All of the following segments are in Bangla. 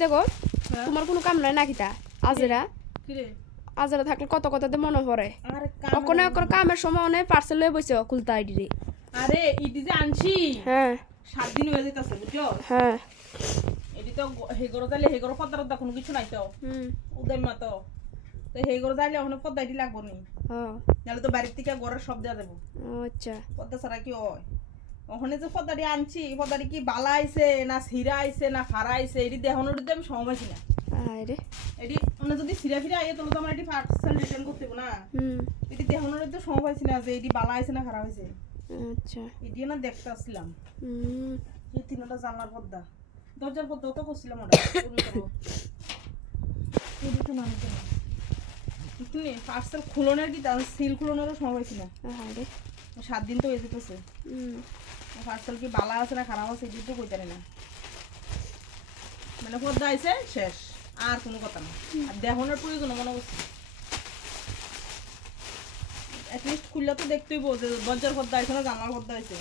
দেখো তোমার কোনো কাম নাই নাকি তা আজেরা আজেরা থাকলে কত কথাতে মনে পড়ে ওখানে কামের সময় অনেক পার্সেল লয়ে বসে খুলতা আইডি রে আরে ইডি যে আনছি হ্যাঁ 7 দিন হয়ে যাইতাছে বুঝছো হ্যাঁ এডি তো হেগরো যাইলে হেগরো পদারত কোনো কিছু নাই তো উদয় মা তো হেগরো যাইলে ওখানে পদ্মা আইডি লাগবো নি হ্যাঁ নাহলে তো বাড়ির থেকে ঘরের সব দেয়া দেবো আচ্ছা পদ্মা ছাড়া কি হয় ওখানে যে পদ্মাটি আনছি পদ্মাটি কি বালা আইছে না সিরা আইছে না ফারা আইছে এটি দেখানোর দিতে আমি সময় পাইছি না আরে এটি মানে যদি সিরা ফিরা আইয়ে তাহলে তো আমার এটি পার্সেল রিটার্ন করতে হবে না এটি দেখানোর তো সময় পাইছি না যে এটি বালা আইছে না খারাপ হয়েছে আচ্ছা এটি না দেখতে আসছিলাম এই তিনটা জানলার পর্দা দরজার পর্দা তো করছিলাম ওটা পার্সেল খুলনের কি সিল খুলনেরও সময় পাইছি না আরে 7 দিন তো হয়ে যেতেছে পার্সেল কি বালা আছে না খারাপ আছে এটি তো কই জানি না মানে পর্দা আইছে শেষ আর কোনো কথা না আর দেখানোর প্রয়োজন মনে করছি অ্যাটলিস্ট খুললে তো দেখতেই বলছে দরজার পর্দা আইছে না জানলার পর্দা আইছে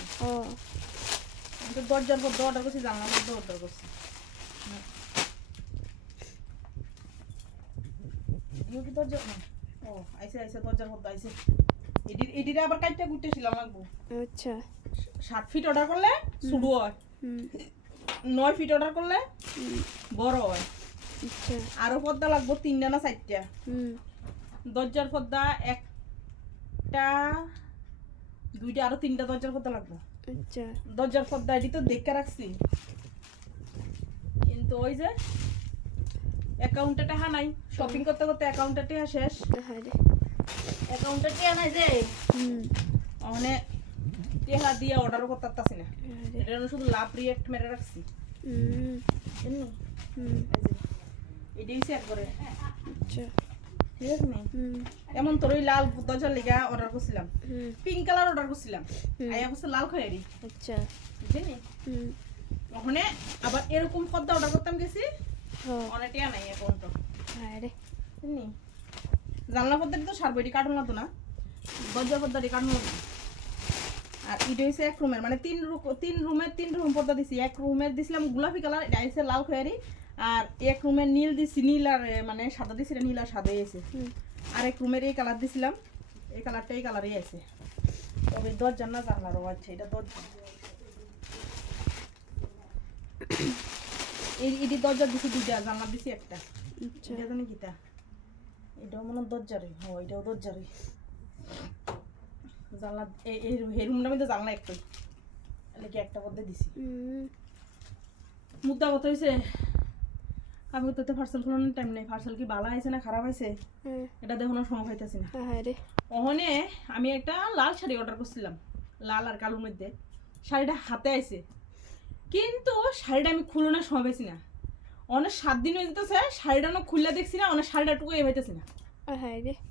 আমি তো দরজার পর্দা অর্ডার করছি জানলার পর্দা অর্ডার করছি এদিও কি দরজা ও আইছে আইছে দরজার পর্দা আইছে এডিটা আবার কাটতে গুটেছিলাম লাগবো আচ্ছা 7 ফিট অর্ডার করলে ছোট হয় 9 ফিট অর্ডার করলে বড় হয় আচ্ছা আরো পর্দা লাগবো 3টা না 4টা দরজার পর্দা একটা 2টা আরো 3টা দরজার পর্দা লাগবো আচ্ছা দরজার পর্দা এটি তো দেখে রাখছি কিন্তু ওই যে অ্যাকাউন্টে টাকা নাই শপিং করতে করতে অ্যাকাউন্টে টাকা শেষ আরে অ্যাকাউন্টে টাকা নাই যে মানে টাকা দিয়ে অর্ডারও করতে পারতাছি না এটা শুধু লাভ রিঅ্যাক্ট মেরে রাখছি জানি এটাই শেয়ার করে আচ্ছা ঠিক আছে নি এমন তোর ওই লাল দরজার লেগা অর্ডার করছিলাম পিঙ্ক কালার অর্ডার করছিলাম আইয়া করছে লাল খয়েরি আচ্ছা বুঝলি ওখানে আবার এরকম পর্দা অর্ডার করতাম গেছি অনেক টাকা নাই অ্যাকাউন্টে আরে জানি জানলা পর্দাটি তো সারবো এটি কাটুন না তো না দরজার পর্দাটি কাটুন না আর এটা হচ্ছে এক রুমের মানে তিন রুম পর্দা দিছি এক রুমের দিছিলাম গোলাপি কালার এটা হচ্ছে লাল খয়েরি আর এক রুমের নীল দিছি নীল আর মানে সাদা দিছি নীল আর সাদাই আছে আর এক রুমের এই কালার দিছিলাম এই কালারটা এই কালারই আছে তবে দরজা না জানলারও আছে এটা দরজা এটি দরজা দিছি 2টা জানলা দিছি একটা এটা জানি কিটা এটাও মনে দরজারই ও এটাও দরজারই জানলা এই রুমটা মধ্যে জানলা একটাই কি একটা পর্দা দিছি মুদ্রা কত হয়েছে আমি তো পার্সেল খোলানোর টাইম নেই পার্সেল কি ভালো হয়েছে না খারাপ হয়েছে এটা দেখানোর সময় পাইতেছি না ওখানে আমি একটা লাল শাড়ি অর্ডার করছিলাম লাল আর কালোর মধ্যে শাড়িটা হাতে আইছে কিন্তু শাড়িটা আমি খুলনোর সময় পাইছি না অনেক 7 দিন হয়ে যেতেছে শাড়িটা না খুললে দেখছি না অনেক শাড়িটা টুকু এ পাইতেছি না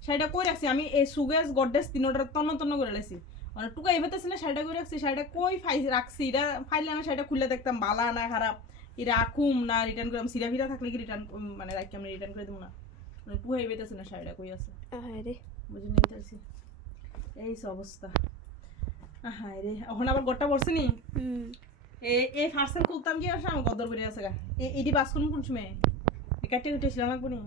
শাড়িটা কই রাখছি আমি এই সুগেস গডেস তিনটার তন্ন করে রাখছি অনেক টুকু এ পাইতেছি না শাড়িটা কই রাখছি শাড়িটা কই রাখছি এটা ফাইলে না শাড়িটা খুললে দেখতাম বালা না খারাপ রাখুম না রিটার্ন করলাম সিরা ফিরা থাকলে কি রিটার্ন মানে রাখি আমি রিটার্ন করে দেবো না মানে টুকু এ পাইতেছি না শাড়িটা কই আছে বুঝে নিতে পারছি এই অবস্থা হ্যাঁ রে ওখানে আবার গোটা পড়ছে নি এই পার্সেল খুলতাম কি আসে আমার গদর বেরিয়ে আছে গা এডি বাস কোন সময় কাটতে কেটেছিলাম লাগবো নি